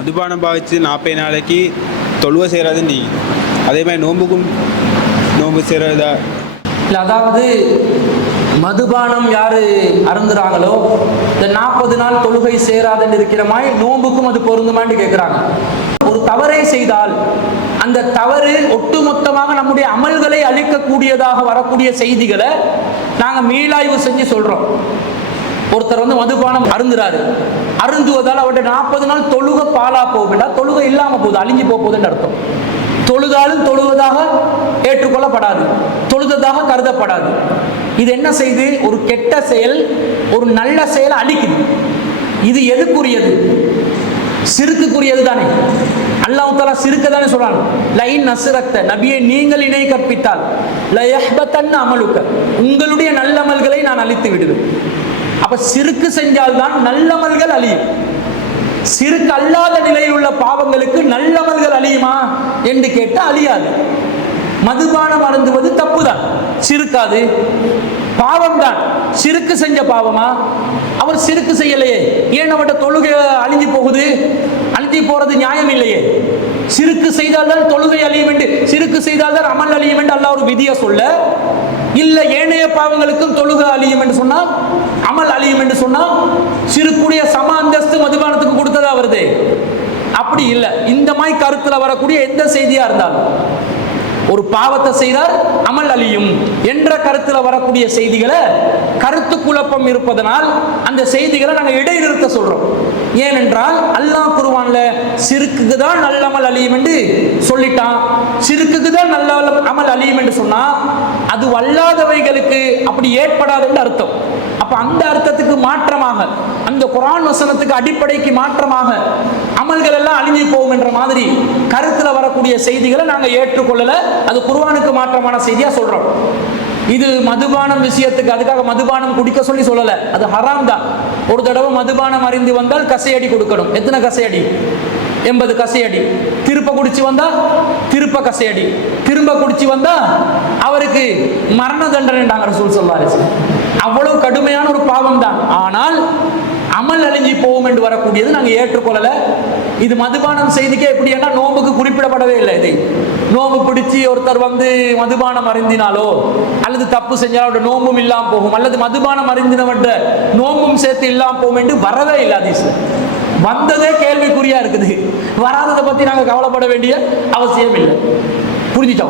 மதுபானம் பாவிச்சு 40 நாளைக்கு தொழுவ செய்கிறது நீ அதே மாதிரி நோம்புக்கும் நோம்பு செய்கிறதா இல்லை, அதாவது மதுபானம் யாரு அருந்துறாங்களோ இந்த 40 நாள் தொழுகை சேராதுன்னு இருக்கிற மாதிரி நோம்புக்கும் அது பொருந்துமான்னு கேட்குறாங்க. ஒரு தவறை செய்தால் அந்த தவறு ஒட்டுமொத்தமாக நம்முடைய அமல்களை அழிக்கக்கூடியதாக வரக்கூடிய செய்திகளை நாங்கள் மீளாய்வு செஞ்சு சொல்றோம். ஒருத்தர் மதுபானம் அருந்துறாரு, அருந்துவதால் அவருடைய 40 நாள் தொழுகை பாலா போகுதுன்னா தொழுகை இல்லாம போகுது, அழிஞ்சு போகுதுன்னு அர்த்தம். தொழுதாலும் தொழுவதாக ஏற்றுக்கொள்ளப்படாது, தொழுததாக கருதப்படாது. இது என்ன செய்து ஒரு கெட்ட செயல் ஒரு நல்ல செயலை அழிக்குது. இது எதுக்குரியது? சிறுக்குரியது தானே. அல்லாஹ் தஆலா சிறுக்க தானே சொல்றாங்க, லைன் நஸ்ரக்த, நபியை நீங்கள் இணை கற்பித்தால் லயஹ்பதன் அமலுக்க, உங்களுடைய நல்லமல்களை நான் அழித்து விடுவேன். அப்ப சிறுக்கு செஞ்சால்தான் நல்லமல்கள் அழியும். சிறுக்கு அல்லாத நிலையில் உள்ள பாவங்களுக்கு நல்லமல்கள் அழியுமா என்று கேட்டால் அழியாது. மதுபானம் அருந்துவது தப்பு தான், சிறுக்காது, பாவம் தான். சிறுக்கு செஞ்ச பாவமா? அவர் சிறுக்கு செய்யலையே, ஏன் அவட்ட தொழுகை அழிஞ்சு போகுது? அழிஞ்சு போறது நியாயம் இல்லையே. சிறுக்கு செய்தால்தான் தொழுகை அழியும் என்று, சிறுக்கு செய்தால்தான் அமல் அழியும் என்று அல்லாஹ் ஒரு விதியை சொல்ல, இல்ல ஏனைய பாவங்களுக்கும் தொழுகை அழியும் என்று சொன்னா, அமல் அழியும் என்று சொன்னா, சிறுக்குடைய சம அந்தஸ்து மதுபானத்துக்கு கொடுத்ததா வருது? அப்படி இல்லை. இந்த மாதிரி கருத்துல வரக்கூடிய எந்த செய்தியா இருந்தாலும், ஒரு பாவத்தை செய்தால் அமல் அழியும் என்ற கருத்துல வரக்கூடிய செய்திகளை, கருத்து குழப்பம் இருப்பதனால் அந்த செய்திகளை நாங்கள் இடைநிறுத்த சொல்றோம். ஏனென்றால் அல்லாஹ் குர்ஆன்ல சிறுக்குக்கு தான் நல்ல அமல் அழியும் என்று சொல்லிட்டான். சிறுக்குக்கு தான் நல்ல அமல் அழியும் என்று சொன்னா அது அல்லாதவைகளுக்கு அப்படி ஏற்படாது என்று அர்த்தம். அப்ப அந்த அர்த்தத்துக்கு மாற்றமாக, அந்த குர்ஆன் வசனத்துக்கு அடிப்படைக்கு மாற்றமாக அமல்கள் எல்லாம் அழிஞ்சு போகும் என்ற மாதிரி கருத்துல வரக்கூடிய செய்திகளை நாங்க ஏற்றுக்கொள்ளல. அது குர்ஆனுக்கு மாற்றமான செய்தியா சொல்றோம். இது மதுபானம் விஷயத்துக்கு, அதுக்காக மதுபானம் குடிக்க சொல்லி சொல்லல, அது ஹராம் தான். ஒரு தடவை மதுபானம் அறிந்து வந்தால் கசையடி கொடுக்கணும். எத்தனை கசையடி? 80 கசையடி. திருப்ப குடிச்சு வந்தா திருப்ப கசையடி. திரும்ப குடிச்சு வந்தா அவருக்கு மரண தண்டனை ரசூல் ஸல்லல்லாஹு அலைஹி வஸல்லம். அவ்வளவு கடுமையான ஒரு பாவம் தான். ஆனால் அமல் அழிஞ்சி போகும் என்று வரக்கூடியது நாங்கள் ஏற்றுக்கொள்ளல. இது மதுபானம் செய்திக்கே எப்படின்னா, நோம்புக்கு குறிப்பிடப்படவே இல்லை. இது நோம்பு பிடிச்சி ஒருத்தர் மதுபானம் அருந்தினாலோ அல்லது தப்பு செஞ்சாலோ நோம்பும் இல்லாம போகும், அல்லது மதுபானம் அருந்தினவற்ற நோம்பும் சேர்த்து இல்லாம போகும் என்று வரவே இல்லை ஹதீஸ்ல. வந்ததே கேள்விக்குறியா இருக்குது. வராததை பத்தி நாங்கள் கவலைப்பட வேண்டிய அவசியம் இல்லை. புரிஞ்சுச்சா?